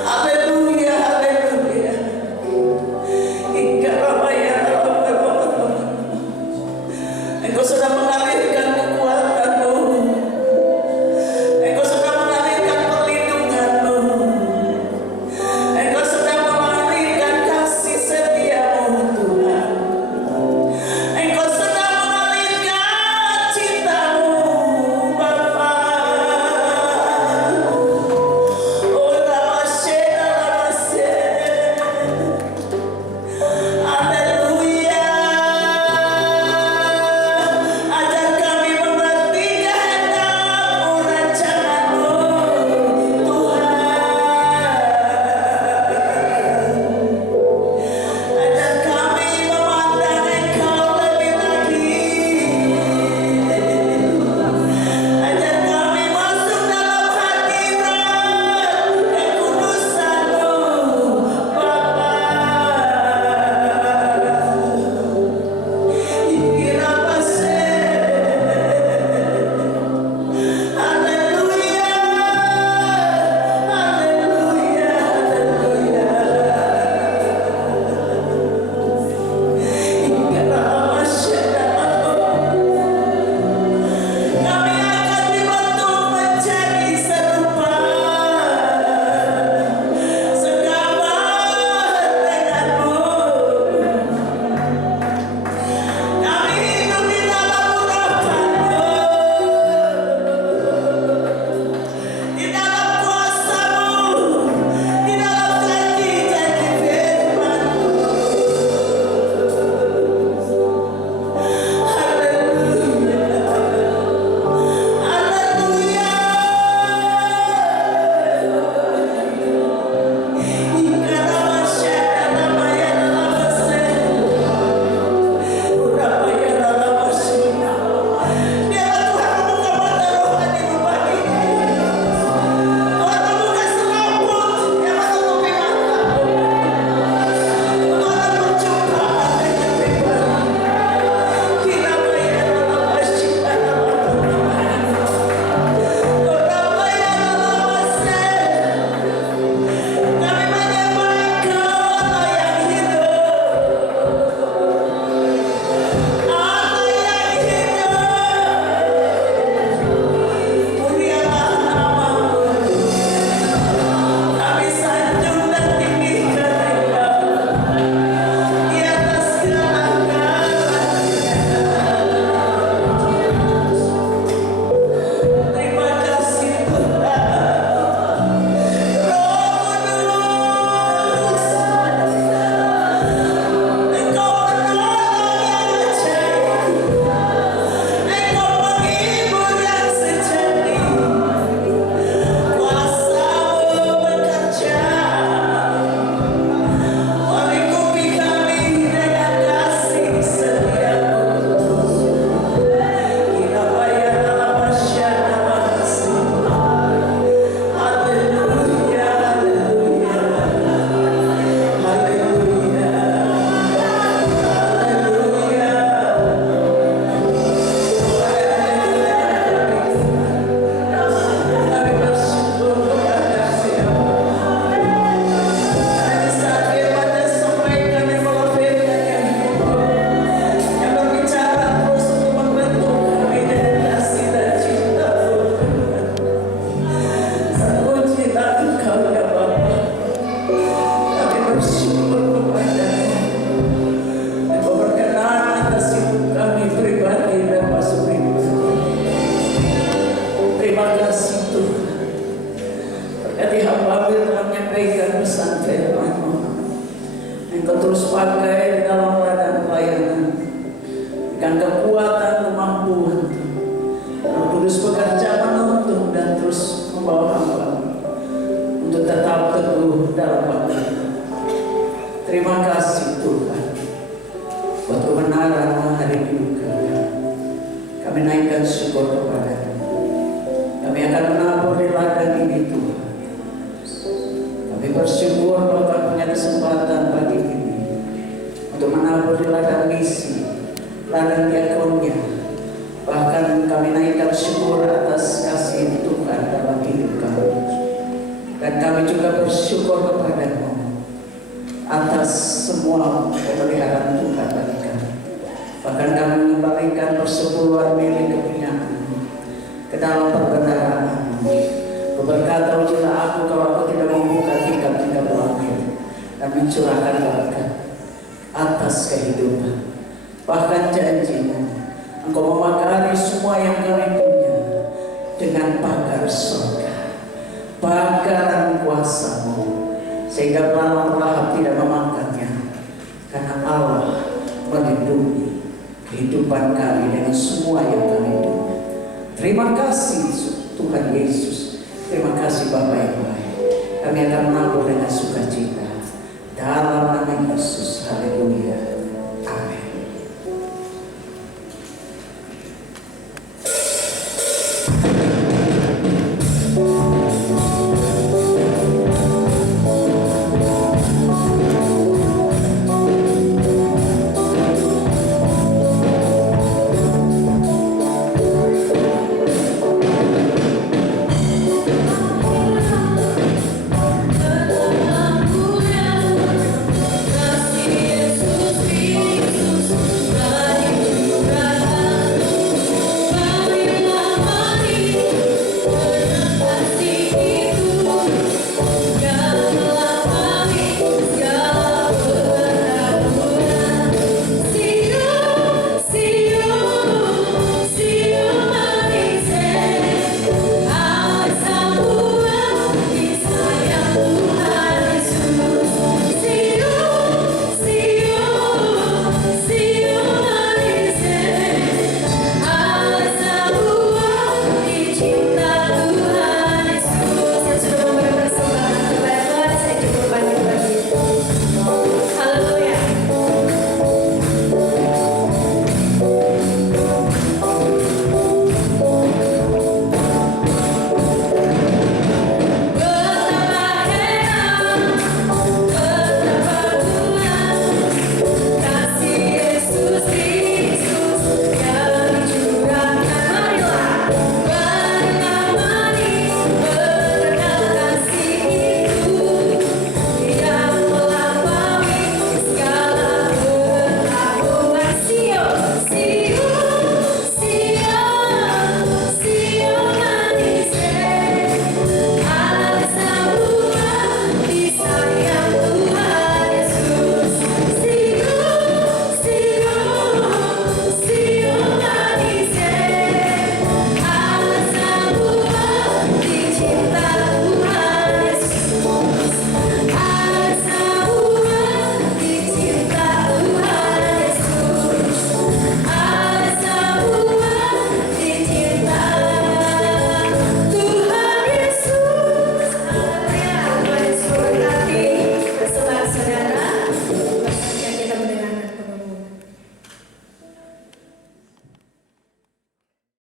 Haleluya, haleluya. Hingga Rama ya Rama. kebenaran hari hidup kami. Kami naikkan syukur kepada-Mu. Kami akan menabur di ladang ini Tuhan. Kami bersyukur bahwa kami punya kesempatan pagi ini untuk menabur di ladang misi, ladang diakonia. Bahkan kami naikkan syukur atas kasih Tuhan dalam hidup kami. Dan kami juga bersyukur kepada-Mu atas semua pemeliharaan Tuhan bagi kami. Bahkan kami mengembalikan persepuluhan milik kepunyaan-Mu ke dalam perbendaharaan-Mu. Ku berkata, ujilah aku kalau aku tidak membuka tingkap-tingkap langit dan mencurahkan berkat atas kehidupan. Bahkan janji-Mu, Engkau memagari semua yang kami punya dengan pagar surga, pagaran kuasa-Mu, sehingga belalang Rahab tidak memakannya, karena Allah melindungi kehidupan kami dengan semua yang kami punya. Terima kasih Tuhan Yesus. Terima kasih Bapa yang baik. Kami akan menabur dengan